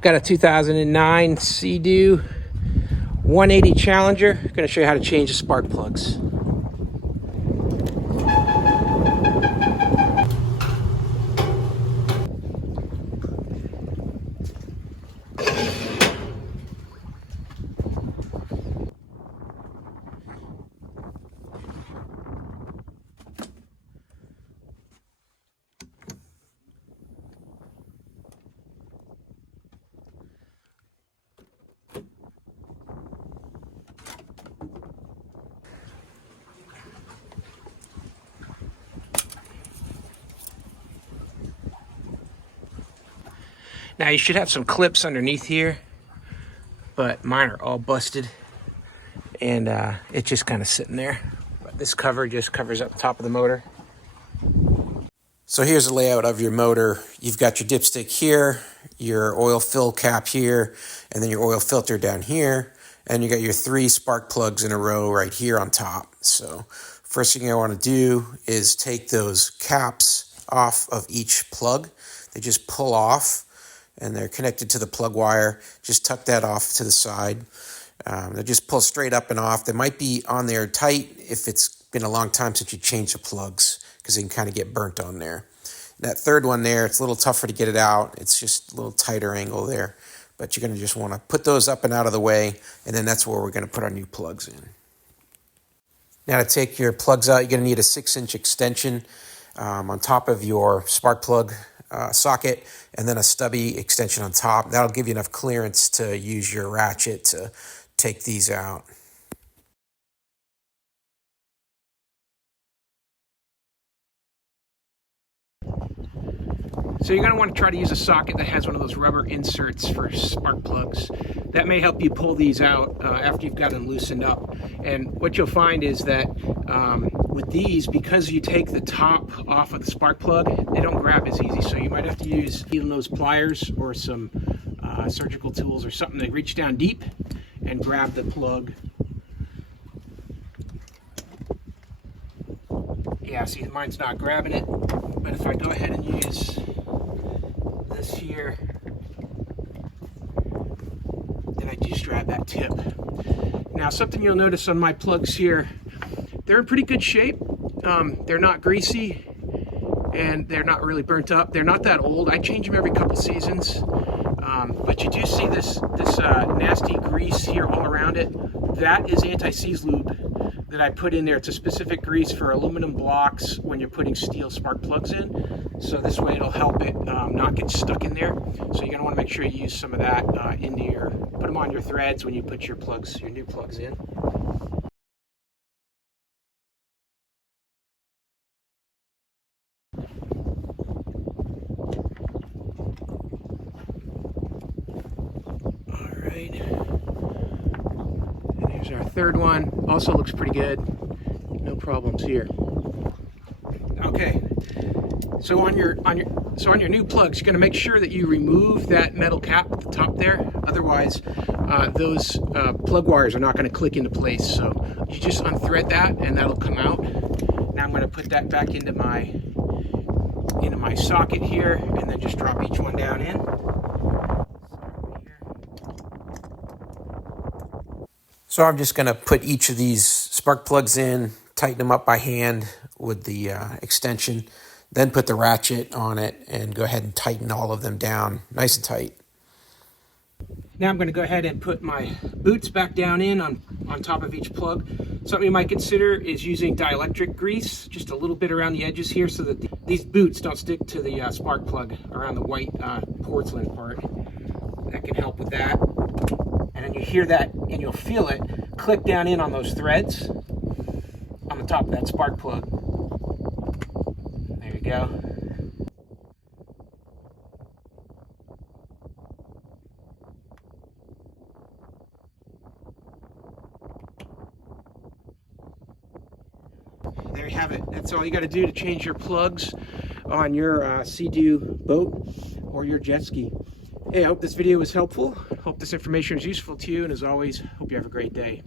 Got a 2009 Sea-Doo 180 Challenger. Going to show you how to change the spark plugs. Now you should have some clips underneath here, but mine are all busted and it's just kind of sitting there. But this cover just covers up the top of the motor. So here's the layout of your motor. You've got your dipstick here, your oil fill cap here, and then your oil filter down here. And you got your 3 spark plugs in a row right here on top. So first thing I want to do is take those caps off of each plug. They just pull off and they're connected to the plug wire. Just tuck that off to the side. They just pull straight up and off. They might be on there tight if it's been a long time since you changed the plugs, because they can kind of get burnt on there. That third one there, it's a little tougher to get it out. It's just a little tighter angle there. But you're going to just want to put those up and out of the way, and then that's where we're going to put our new plugs in. Now to take your plugs out, you're going to need a 6-inch extension on top of your spark plug socket, and then a stubby extension on top. That'll give you enough clearance to use your ratchet to take these out. So you're going to want to try to use a socket that has one of those rubber inserts for spark plugs. That may help you pull these out after you've got them loosened up. And what you'll find is that with these, because you take the top off of the spark plug, they don't grab as easy. So you might have to use needle-nose pliers or some surgical tools or something to reach down deep and grab the plug. Yeah, see, mine's not grabbing it. But if I go ahead and use this here, then I just grab that tip. Now, something you'll notice on my plugs here, they're in pretty good shape. They're not greasy and they're not really burnt up. They're not that old. I change them every couple seasons. But you do see this nasty grease here all around it. That is anti-seize lube that I put in there. It's a specific grease for aluminum blocks when you're putting steel spark plugs in. So this way it'll help it not get stuck in there. So you're gonna wanna make sure you use some of that put them on your threads when you put your new plugs in. All right, and here's our third one. Also looks pretty good. No problems here. Okay, so on your new plugs, you're going to make sure that you remove that metal cap at the top there. Otherwise, those plug wires are not going to click into place. So you just unthread that, and that'll come out. Now I'm going to put that back into my socket here, and then just drop each one down in. So I'm just going to put each of these spark plugs in, tighten them up by hand with the extension, then put the ratchet on it and go ahead and tighten all of them down nice and tight. Now I'm going to go ahead and put my boots back down in on top of each plug. Something you might consider is using dielectric grease, just a little bit around the edges here so that these boots don't stick to the spark plug around the white porcelain part. That can help with that. And then you hear that and you'll feel it click down in on those threads on the top of that spark plug. There you go. There you have it. That's all you got to do to change your plugs on your Sea-Doo boat or your jet ski. Hey, I hope this video was helpful. Hope this information is useful to you, and as always, hope you have a great day.